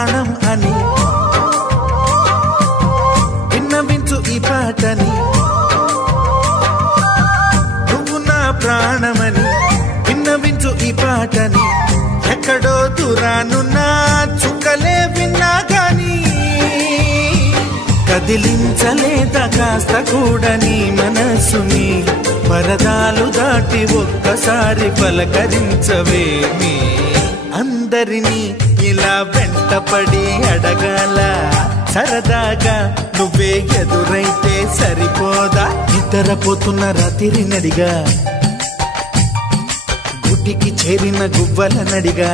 ప్రాణం అని విన్నవించు ఈ పాటని, నువ్వు నా ప్రాణమని విన్నవించు ఈ పాటని. ఎక్కడో దూరానున్నా చుక్కలే విన్నా గాని కదిలించలేదా కాస్త కూడా నీ మనసుని. పరదాలు దాటి ఒక్కసారి పలకరించవేమి. అందరినీ ఇలా వెంటపడి అడగాల సరదాగా నువ్వే ఎదురైతే సరిపోదా. నిద్రపోతున్న రాత్రి నడిగా గుడికి చేరిన గువ్వల నడిగా